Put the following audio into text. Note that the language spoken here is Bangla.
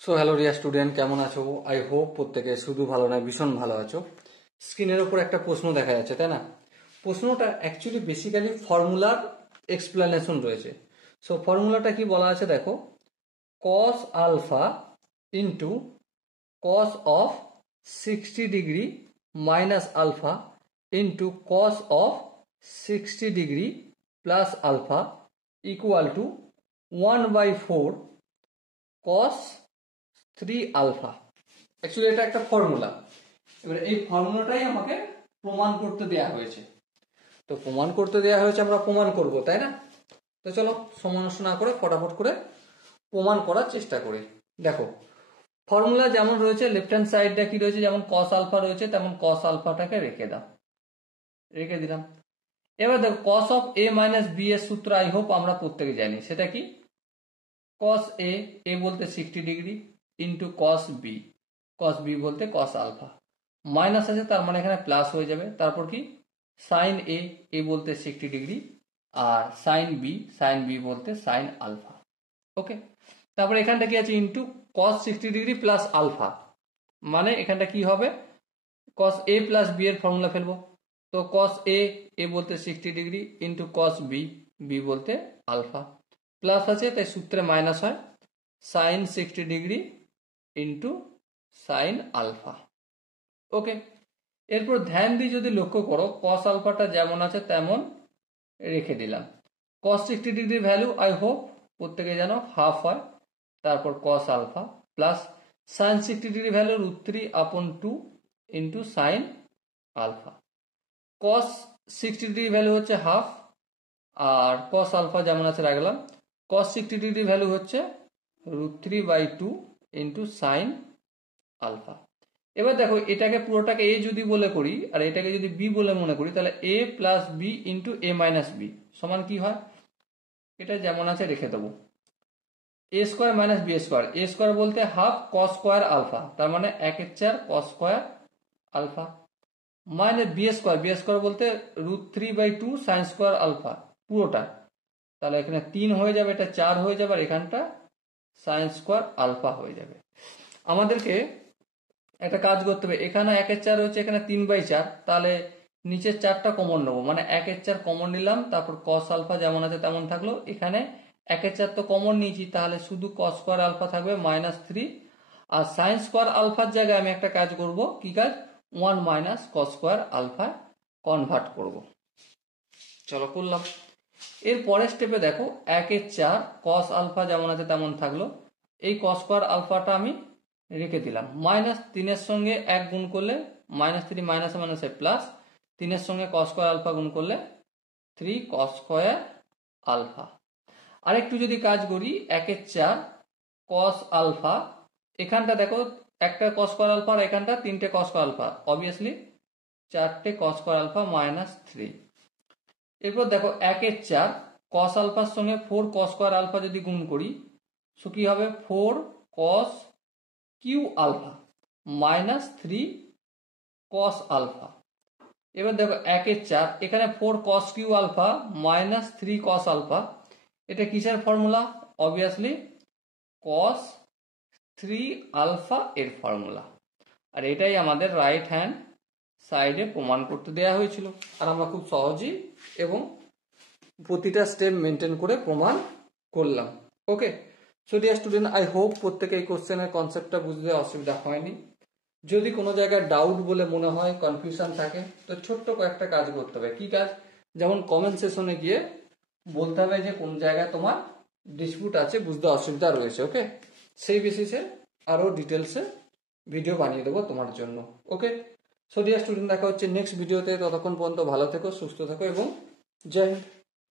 সো হ্যালো ডিয়ার স্টুডেন্ট, কেমন আছো? আই হোপ প্রত্যেকে শুধু ভালো নয়, ভীষণ ভালো আছো। স্ক্রিনের ওপর একটা প্রশ্ন দেখা যাচ্ছে, তাই না? প্রশ্নটা অ্যাকচুয়ালি বেসিক্যালি ফর্মুলার এক্সপ্লেনেশন রয়েছে। সো ফর্মুলাটা কি বলা আছে দেখো, cos alpha into cos of 60 degree minus alpha into cos of 60 degree plus alpha equal to 1/4 cos 3 alpha. Actually এটা একটা ফর্মুলা। এবারে এই ফর্মুলাটাই আমাকে প্রমাণ করতে দেয়া হয়েছে। তো প্রমাণ করতে দেয়া হয়েছে, আমরা প্রমাণ করব, তাই না? তো চলো সময় নষ্ট না করে ফটাফট করে প্রমাণ করার চেষ্টা করি। দেখো ফর্মুলা যেমন রয়েছে, লেফট হ্যান্ড সাইডটা কি রয়েছে, যেমন কস আলফা রয়েছে তেমন কস আলফাটাকে রেখে দিলাম। এবার দেখো cos of A minus B এর সূত্র আই হোপ আমরা প্রত্যেকে জানি। সেটা কি? কস এ বলতে 60 ডিগ্রি ইন্টু কস বি বলতে কস আলফা, মাইনাস আছে তার মানে এখানে প্লাস হয়ে যাবে। তারপর কি সাইন এ বলতে 60 ডিগ্রি আর সাইন বি বলতে সাইন আলফা। ওকে, তারপর এখানটা কি আছে, into cos 60 degree plus alpha, মানে এখানটা কি হবে, কস এ প্লাস বি এর ফর্মুলা ফেলবো। তো কস এ বলতে 60 ডিগ্রি ইন্টু কস বি বলতে আলফা, প্লাস আছে তাই সূত্রে মাইনাস হয়, sine 60 degree into sine alpha. Okay, এরপর ধ্যান দিয়ে যদি লক্ষ্য করো, কস আলফাটা যেমন আছে তেমন রেখে দিলাম। Cos 60 degree value I hope প্রত্যেকে জানো হাফ হয়, তারপর cos alpha plus sine 60 degree value √3/2 into sine alpha. Cos 60 degree value হচ্ছে হাফ আর কস আলফা যেমন আছে রাখলাম। কস 60 ডিগ্রি ভ্যালু হচ্ছে √3/2 ইন্টু সাইন আলফা। এবার দেখো এটাকে পুরোটাকে এ যদি বলে করি আর এটাকে যদি বি বলে মনে করি, তাহলে A plus B into A minus B সমান কি হয়, এটা যেমন আছে রেখে দেবো। A square minus B square, A square বলতে হাফ কস স্কোয়ার আলফা, তার মানে 1/4 cos square alpha, minus B square বলতে √3/2 সাইন স্কোয়ার আলফা পুরোটা, তাহলে এখানে 3 হয়ে যাবে, এটা 4 হয়ে যাবে আর এখানটা সাইন স্কোয়ার আলফা হয়ে যাবে। আমাদেরকে একটা কাজ করতে হবে, এখানে 1/4 হচ্ছে, এখানে 3/4, তাহলে নিচের 4টা কমন নেবো, মানে 1/4 কমন নিলাম, তারপর কস আলফা যেমন আছে তেমন থাকলো। এখানে 1/4 তো কমন নিয়েছি, তাহলে শুধু কস স্কোয়ার আলফা থাকবে -3, আর সাইন স্কোয়ার আলফার জায়গায় আমি একটা কাজ করব, কি কাজ, 1 minus cos square alpha convert করব। চলো করলাম। এর পরের স্টেপে দেখো 1/4 কস আলফা যেমন আছে তেমন থাকলো, এই কস স্কোয়ার আলফাটা আমি রেখে দিলাম, -3 সঙ্গে 1 গুণ করলে -3 মাইনাসে মাইনাসে প্লাস, 3 সঙ্গে কস স্কোয়ার আলফা গুণ করলে 3 কস স্কোয়ার আলফা। আর একটু যদি কাজ করি, 1/4 কস আলফা, এখানটা দেখো একটা কস স্কোয়ার আলফা আর এখানটা 3টে কস স্কোয়ার আলফা, অবভিয়াসলি 4টে কস স্কোয়ার আলফা -3। এরপর দেখো 1/4 কস আলফার সঙ্গে 4 কস স্কোয়ার আলফা যদি গুণ করি, সো কি হবে, 4 কস কিউ আলফা -3 কস আলফা। এবার দেখো 1/4 এখানে 4 কস কিউ আলফা -3 কস আলফা, এটা কিসের ফর্মুলা, অবভিয়াসলি কস 3 আলফা এর ফর্মুলা। আর এটাই আমাদের রাইট হ্যান্ড সাইডে প্রমাণ করতে দেয়া হয়েছিল, আর আমরা খুব সহজেই এবং প্রতিটা স্টেপ মেনটেন করে প্রমাণ করলাম। Okay, so dear student, I hope প্রত্যেকে এই কোশ্চেনের কনসেপ্টটা বুঝতে অসুবিধা হয়নি। যদি কোনো জায়গায় ডাউট বলে মনে হয়, কনফিউশন থাকে, তো ছোট্ট কয়েকটা কাজ করতে হবে। কি কাজ, যেমন কমেন্ট সেশনে গিয়ে বলতে হবে যে কোন জায়গায় তোমার ডিসপিউট আছে, বুঝতে অসুবিধা রয়েছে। ওকে, সেই বেসিসে আরো ডিটেলসে ভিডিও বানিয়ে দেবো তোমার জন্য। ওকে, সো ডিয়ার স্টুডেন্ট, দেখা হচ্ছে নেক্সট ভিডিওতে। ততক্ষণ পর্যন্ত ভালো থেকো, সুস্থ থেকো এবং জয় হিন্দ।